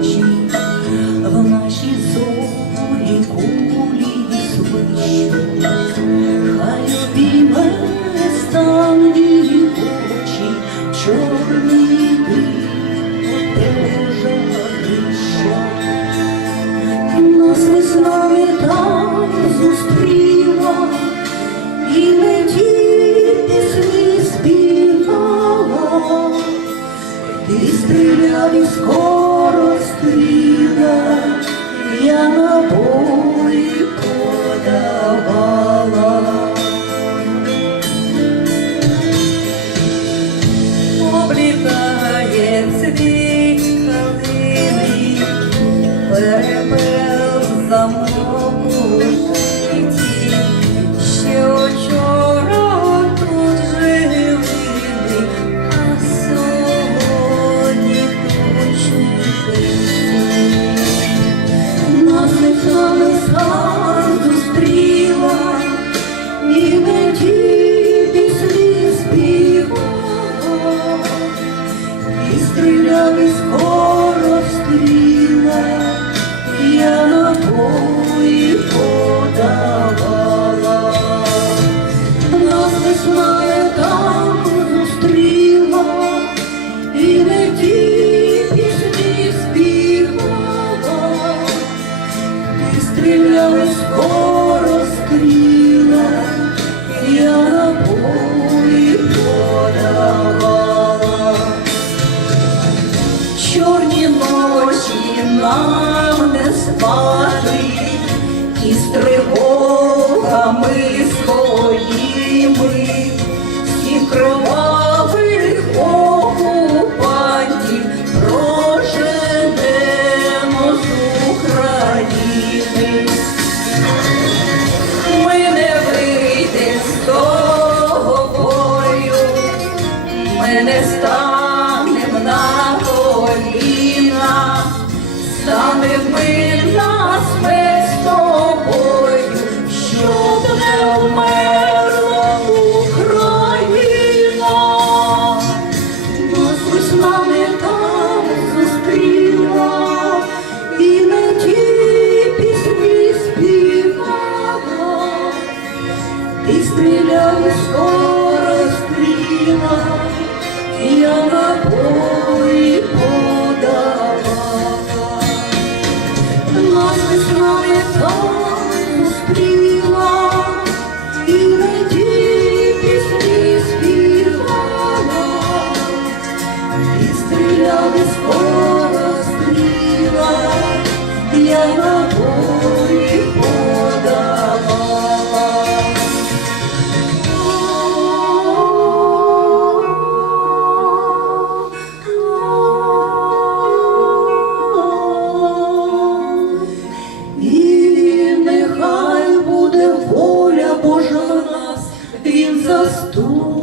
ночі, в наші зорі кулі свищу. ти стріляв і скоро стріла, я на полі стріляли з нам не спати і з тривогами своїми всіх кровавих окупантів проженемо з України. Ми не вийдемо з того бою, ми не станемо на. mesmo. він заступ.